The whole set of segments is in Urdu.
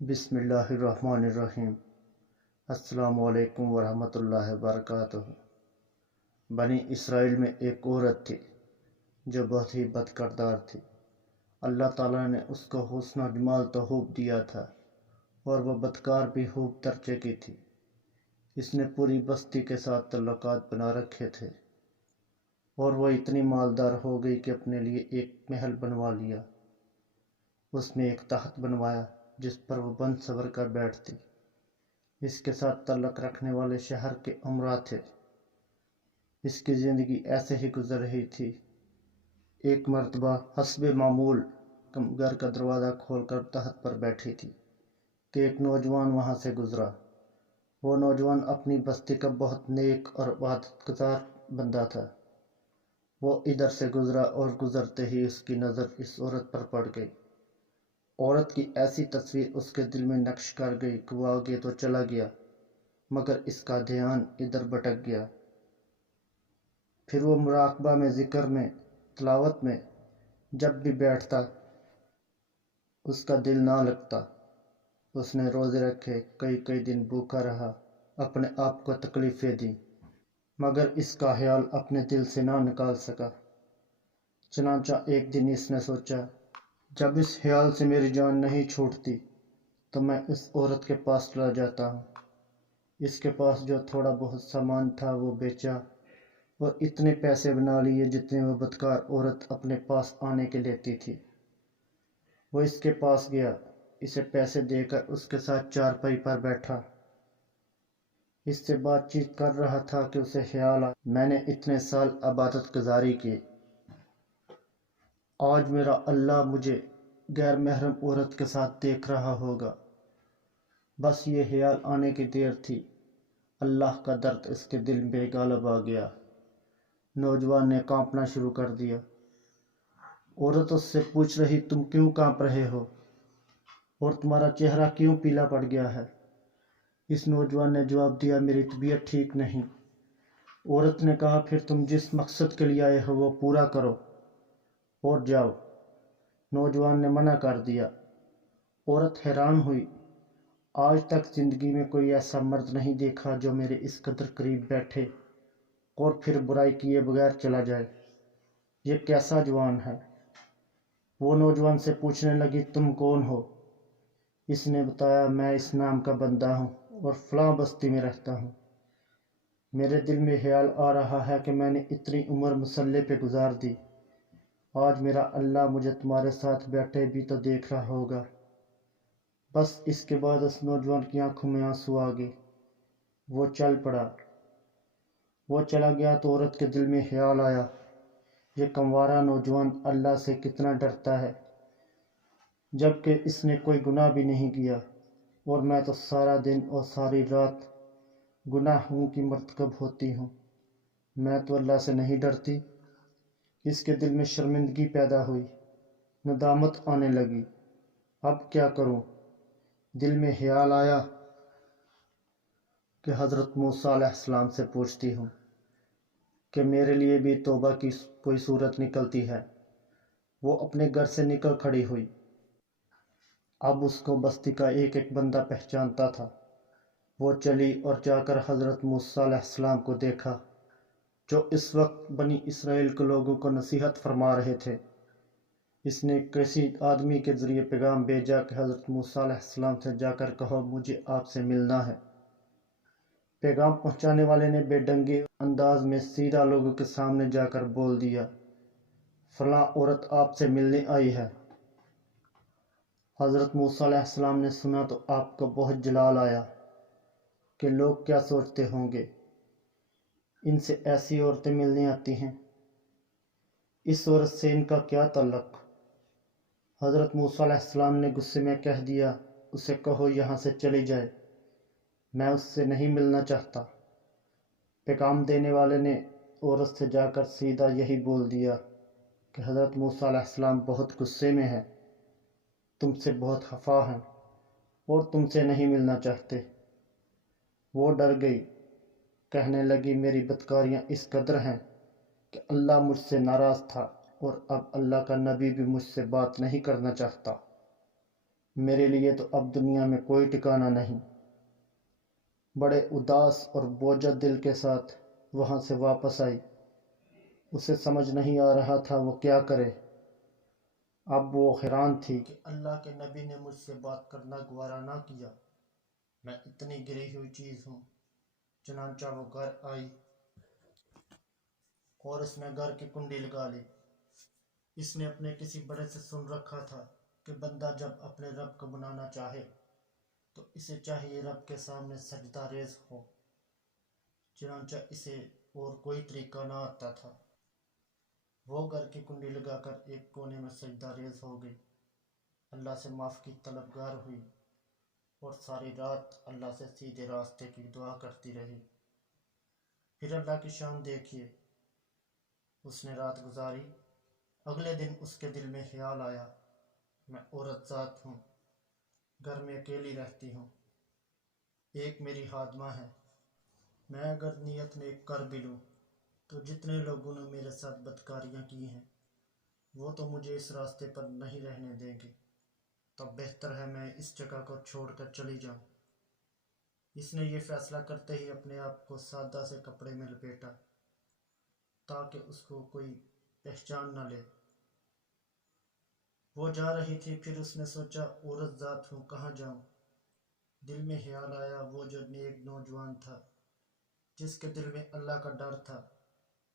بسم اللہ الرحمن الرحیم۔ السلام علیکم ورحمۃ اللہ وبرکاتہ۔ بنی اسرائیل میں ایک عورت تھی جو بہت ہی بد کردار تھی۔ اللہ تعالیٰ نے اس کو حسن و جمال تو خوب دیا تھا اور وہ بدکار بھی خوب درجے کی تھی۔ اس نے پوری بستی کے ساتھ تعلقات بنا رکھے تھے اور وہ اتنی مالدار ہو گئی کہ اپنے لیے ایک محل بنوا لیا۔ اس میں ایک تخت بنوایا جس پر وہ بند سور کر بیٹھتی۔ اس کے ساتھ تعلق رکھنے والے شہر کے امراء تھے۔ اس کی زندگی ایسے ہی گزر رہی تھی۔ ایک مرتبہ حسب معمول گھر کا دروازہ کھول کر تخت پر بیٹھی تھی کہ ایک نوجوان وہاں سے گزرا۔ وہ نوجوان اپنی بستی کا بہت نیک اور عبادت گزار بندہ تھا۔ وہ ادھر سے گزرا اور گزرتے ہی اس کی نظر اس عورت پر پڑ گئی۔ عورت کی ایسی تصویر اس کے دل میں نقش کر گئی کہ وہ آگے تو چلا گیا مگر اس کا دھیان ادھر بھٹک گیا۔ پھر وہ مراقبہ میں، ذکر میں، تلاوت میں جب بھی بیٹھتا اس کا دل نہ لگتا۔ اس نے روزے رکھے، کئی دن بھوکا رہا، اپنے آپ کو تکلیفیں دیں مگر اس کا خیال اپنے دل سے نہ نکال سکا۔ چنانچہ ایک دن اس نے سوچا، جب اس خیال سے میری جان نہیں چھوٹتی تو میں اس عورت کے پاس چلا جاتا ہوں۔ اس کے پاس جو تھوڑا بہت سامان تھا وہ بیچا اور اتنے پیسے بنا لیے جتنے وہ بدکار عورت اپنے پاس آنے کے لیتی تھی۔ وہ اس کے پاس گیا، اسے پیسے دے کر اس کے ساتھ چارپائی پر بیٹھا۔ اس سے بات چیت کر رہا تھا کہ اسے خیال آیا، میں نے اتنے سال عبادت گزاری کی، آج میرا اللہ مجھے غیر محرم عورت کے ساتھ دیکھ رہا ہوگا۔ بس یہ خیال آنے کی دیر تھی، اللہ کا درد اس کے دل میں غالب آ گیا۔ نوجوان نے کانپنا شروع کر دیا۔ عورت اس سے پوچھ رہی، تم کیوں کانپ رہے ہو اور تمہارا چہرہ کیوں پیلا پڑ گیا ہے؟ اس نوجوان نے جواب دیا، میری طبیعت ٹھیک نہیں۔ عورت نے کہا، پھر تم جس مقصد کے لیے آئے ہو وہ پورا کرو اور جاؤ۔ نوجوان نے منع کر دیا۔ عورت حیران ہوئی، آج تک زندگی میں کوئی ایسا مرد نہیں دیکھا جو میرے اس قدر قریب بیٹھے اور پھر برائی کیے بغیر چلا جائے۔ یہ کیسا جوان ہے؟ وہ نوجوان سے پوچھنے لگی، تم کون ہو؟ اس نے بتایا، میں اس نام کا بندہ ہوں اور فلاں بستی میں رہتا ہوں۔ میرے دل میں خیال آ رہا ہے کہ میں نے اتنی عمر مسلح پہ گزار دی، آج میرا اللہ مجھے تمہارے ساتھ بیٹھے بھی تو دیکھ رہا ہوگا۔ بس اس کے بعد اس نوجوان کی آنکھوں میں آنسو آ گئے۔ وہ چل پڑا۔ وہ چلا گیا تو عورت کے دل میں خیال آیا، یہ کموارا نوجوان اللہ سے کتنا ڈرتا ہے، جبکہ اس نے کوئی گناہ بھی نہیں کیا اور میں تو سارا دن اور ساری رات گناہوں کی مرتکب ہوتی ہوں، میں تو اللہ سے نہیں ڈرتی۔ اس کے دل میں شرمندگی پیدا ہوئی، ندامت آنے لگی، اب کیا کروں؟ دل میں خیال آیا کہ حضرت موسیٰ علیہ السلام سے پوچھتی ہوں کہ میرے لیے بھی توبہ کی کوئی صورت نکلتی ہے۔ وہ اپنے گھر سے نکل کھڑی ہوئی۔ اب اس کو بستی کا ایک ایک بندہ پہچانتا تھا۔ وہ چلی اور جا کر حضرت موسیٰ علیہ السلام کو دیکھا جو اس وقت بنی اسرائیل کے لوگوں کو نصیحت فرما رہے تھے۔ اس نے کسی آدمی کے ذریعے پیغام بھیجا کہ حضرت موسیٰ علیہ السلام سے جا کر کہو مجھے آپ سے ملنا ہے۔ پیغام پہنچانے والے نے بے ڈنگے انداز میں سیدھا لوگوں کے سامنے جا کر بول دیا، فلاں عورت آپ سے ملنے آئی ہے۔ حضرت موسیٰ علیہ السلام نے سنا تو آپ کو بہت جلال آیا کہ لوگ کیا سوچتے ہوں گے، ان سے ایسی عورتیں ملنے آتی ہیں، اس عورت سے ان کا کیا تعلق؟ حضرت موسیٰ علیہ السلام نے غصے میں کہہ دیا، اسے کہو یہاں سے چلی جائے، میں اس سے نہیں ملنا چاہتا۔ پیغام دینے والے نے عورت سے جا کر سیدھا یہی بول دیا کہ حضرت موسیٰ علیہ السلام بہت غصے میں ہے، تم سے بہت خفا ہیں اور تم سے نہیں ملنا چاہتے۔ وہ ڈر گئی، کہنے لگی میری بدکاریاں اس قدر ہیں کہ اللہ مجھ سے ناراض تھا اور اب اللہ کا نبی بھی مجھ سے بات نہیں کرنا چاہتا۔ میرے لیے تو اب دنیا میں کوئی ٹھکانہ نہیں۔ بڑے اداس اور بوجھل دل کے ساتھ وہاں سے واپس آئی۔ اسے سمجھ نہیں آ رہا تھا وہ کیا کرے۔ اب وہ حیران تھی کہ اللہ کے نبی نے مجھ سے بات کرنا گوارا نہ کیا۔ میں اتنی گری ہوئی چیز ہوں۔ چنانچہ وہ گھر آئی اور اس نے گھر کی کنڈی لگا لی۔ اس نے اپنے کسی بڑے سے سن رکھا تھا کہ بندہ جب اپنے رب کو بنانا چاہے تو اسے چاہیے رب کے سامنے سجدہ ریز ہو۔ چنانچہ اسے اور کوئی طریقہ نہ آتا تھا۔ وہ گھر کی کنڈی لگا کر ایک کونے میں سجدہ ریز ہو گئی، اللہ سے معاف کی طلبگار ہوئی اور ساری رات اللہ سے سیدھے راستے کی دعا کرتی رہی۔ پھر اللہ کی شان دیکھیے، اس نے رات گزاری۔ اگلے دن اس کے دل میں خیال آیا، میں عورت ذات ہوں، گھر میں اکیلی رہتی ہوں، ایک میری خادمہ ہے، میں اگر نیت نیک کر بھی لوں تو جتنے لوگوں نے میرے ساتھ بدکاریاں کی ہیں وہ تو مجھے اس راستے پر نہیں رہنے دیں گے، تب بہتر ہے میں اس جگہ کو چھوڑ کر چلی جاؤں۔ اس نے یہ فیصلہ کرتے ہی اپنے آپ کو سادہ سے کپڑے میں لپیٹا تاکہ اس کو کوئی پہچان نہ لے۔ وہ جا رہی تھی، پھر اس نے سوچا عورت ذات ہوں، کہاں جاؤں؟ دل میں خیال آیا وہ جو نیک نوجوان تھا جس کے دل میں اللہ کا ڈر تھا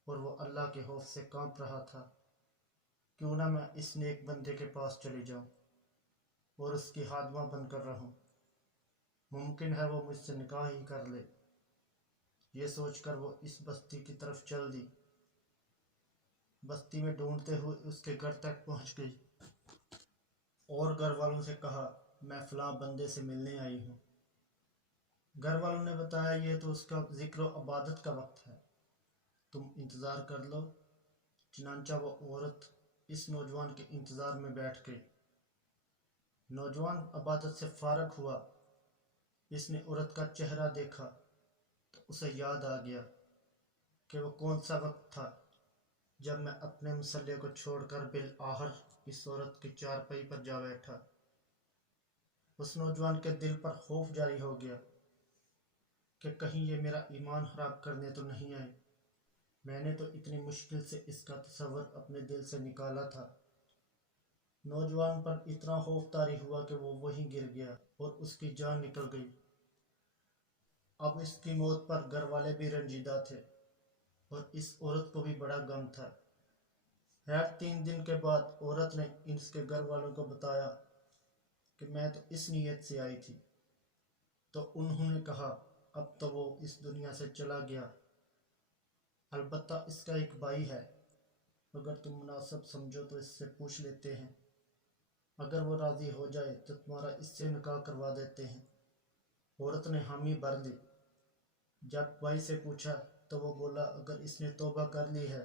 اور وہ اللہ کے خوف سے کانپ رہا تھا، کیوں نہ میں اس نیک بندے کے پاس چلی جاؤں اور اس کی خادمہ بن کر رہوں، ممکن ہے وہ مجھ سے نکاح ہی کر لے۔ یہ سوچ کر وہ اس بستی کی طرف چل دی۔ بستی میں ڈھونڈتے ہوئے اس کے گھر تک پہنچ گئی اور گھر والوں سے کہا، میں فلاں بندے سے ملنے آئی ہوں۔ گھر والوں نے بتایا، یہ تو اس کا ذکر و عبادت کا وقت ہے، تم انتظار کر لو۔ چنانچہ وہ عورت اس نوجوان کے انتظار میں بیٹھ گئی۔ نوجوان عبادت سے فارغ ہوا، اس نے عورت کا چہرہ دیکھا تو اسے یاد آ گیا کہ وہ کون سا وقت تھا جب میں اپنے مسلح کو چھوڑ کر بالآخر اس عورت کی چارپائی پر جا بیٹھا۔ اس نوجوان کے دل پر خوف جاری ہو گیا کہ کہیں یہ میرا ایمان خراب کرنے تو نہیں آئے۔ میں نے تو اتنی مشکل سے اس کا تصور اپنے دل سے نکالا تھا۔ نوجوان پر اتنا خوف طاری ہوا کہ وہ وہیں گر گیا اور اس کی جان نکل گئی۔ اب اس کی موت پر گھر والے بھی رنجیدہ تھے اور اس عورت کو بھی بڑا غم تھا۔ خیر 3 دن کے بعد عورت نے اس کے گھر والوں کو بتایا کہ میں تو اس نیت سے آئی تھی، تو انہوں نے کہا اب تو وہ اس دنیا سے چلا گیا، البتہ اس کا ایک بھائی ہے، اگر تم مناسب سمجھو تو اس سے پوچھ لیتے ہیں، اگر وہ راضی ہو جائے تو تمہارا اس سے نکاح کروا دیتے ہیں۔ عورت نے حامی بھر لی۔ جب بھائی سے پوچھا تو وہ بولا، اگر اس نے توبہ کر لی ہے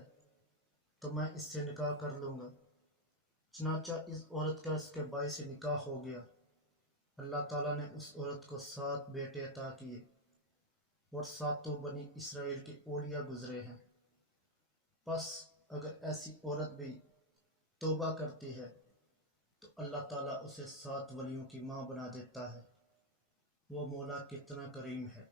تو میں اس سے نکاح کر لوں گا۔ چنانچہ اس عورت کا اس کے بھائی سے نکاح ہو گیا۔ اللہ تعالیٰ نے اس عورت کو 7 بیٹے عطا کیے اور 7 بنی اسرائیل کے اولیاء گزرے ہیں۔ پس اگر ایسی عورت بھی توبہ کرتی ہے تو اللہ تعالیٰ اسے 7 ولیوں کی ماں بنا دیتا ہے۔ وہ مولا کتنا کریم ہے۔